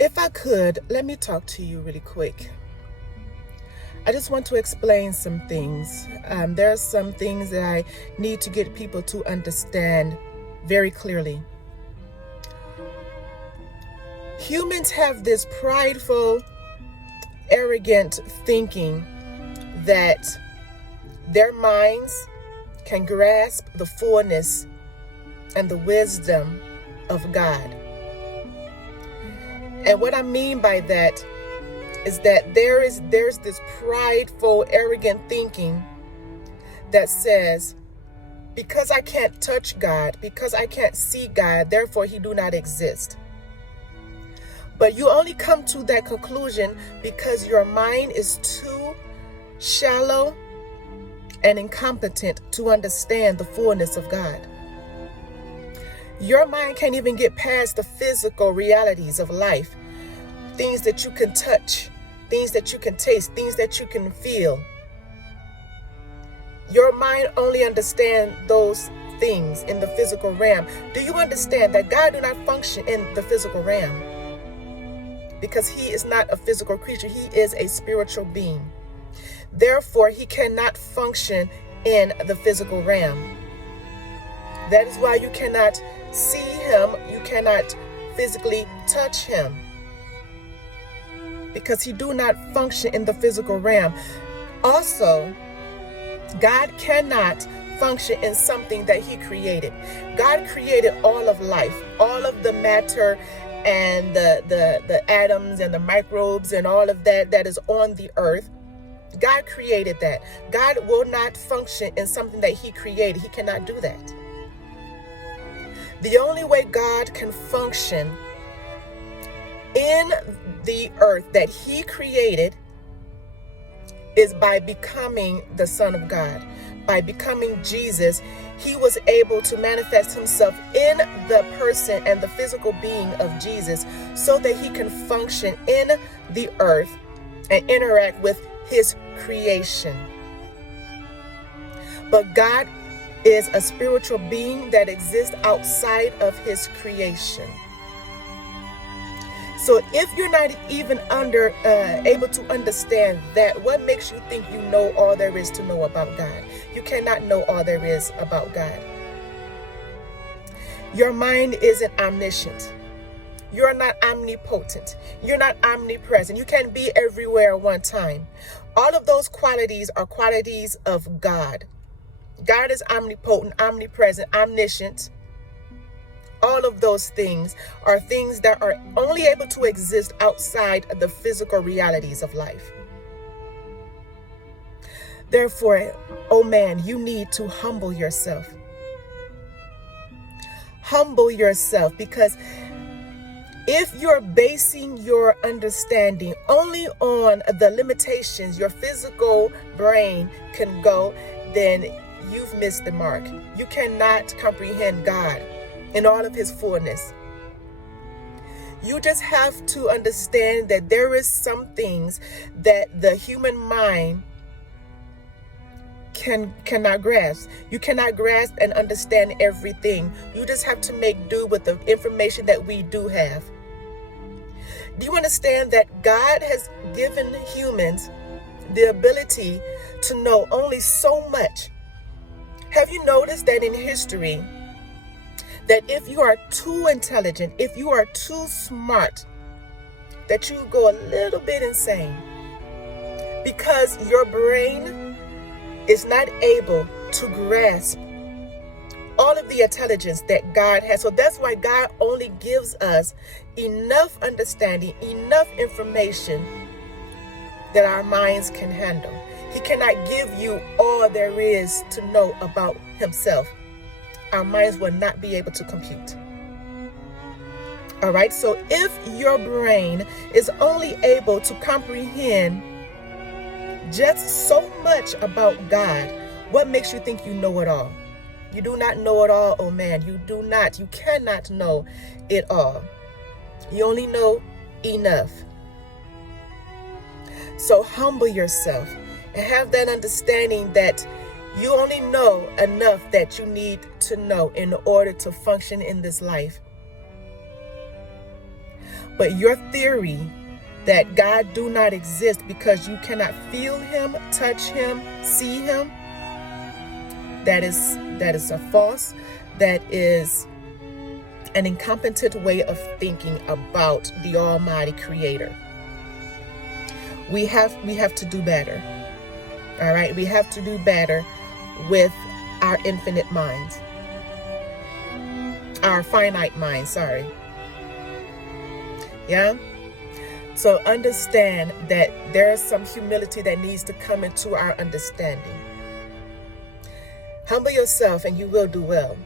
If I could, let me talk to you really quick. I just want to explain some things. There are some things that I need to get people to understand very clearly. Humans have this prideful, arrogant thinking that their minds can grasp the fullness and the wisdom of God. And what I mean by that is that there's this prideful, arrogant thinking that says, because I can't touch God, because I can't see God, therefore he do not exist. But you only come to that conclusion because your mind is too shallow and incompetent to understand the fullness of God. Your mind can't even get past the physical realities of life. Things that you can touch, things that you can taste, things that you can feel. Your mind only understands those things in the physical realm. Do you understand that God do not function in the physical realm? Because he is not a physical creature, he is a spiritual being. Therefore, he cannot function in the physical realm. That is why you cannot see him, you cannot physically touch him. Because he do not function in the physical realm. Also, God cannot function in something that he created. God created all of life, all of the matter and the atoms and the microbes and all of that is on the earth. God created that. God will not function in something that he created. He cannot do that. The only way God can function in the earth that he created is by becoming the Son of God. By becoming Jesus, he was able to manifest himself in the person and the physical being of Jesus so that he can function in the earth and interact with his creation. But God is a spiritual being that exists outside of his creation. So if you're not even able to understand that, what makes you think you know all there is to know about God? You cannot know all there is about God. Your mind isn't omniscient. You're not omnipotent. You're not omnipresent. You can't be everywhere at one time. All of those qualities are qualities of God. God is omnipotent, omnipresent, omniscient. All of those things are things that are only able to exist outside of the physical realities of life. Therefore, oh man, you need to humble yourself. Humble yourself, because if you're basing your understanding only on the limitations your physical brain can go, then you've missed the mark. You cannot comprehend God in all of his fullness. You just have to understand that there is some things that the human mind cannot grasp. You cannot grasp and understand everything. You just have to make do with the information that we do have. Do you understand that God has given humans the ability to know only so much? Have you noticed that in history, that if you are too intelligent, if you are too smart, that you go a little bit insane because your brain is not able to grasp all of the intelligence that God has. So that's why God only gives us enough understanding, enough information that our minds can handle. He cannot give you all there is to know about himself. Our minds will not be able to compute. All right, so if your brain is only able to comprehend just so much about God, what makes you think you know it all? You do not know it all, oh man. You cannot know it all. You only know enough. So humble yourself and have that understanding that you only know enough that you need to know in order to function in this life. But your theory that God do not exist because you cannot feel him, touch him, see him, that is a false, that is an incompetent way of thinking about the Almighty Creator. We have to do better. All right, we have to do better with our infinite minds. Our finite mind, sorry. Yeah? So understand that there is some humility that needs to come into our understanding. Humble yourself and you will do well.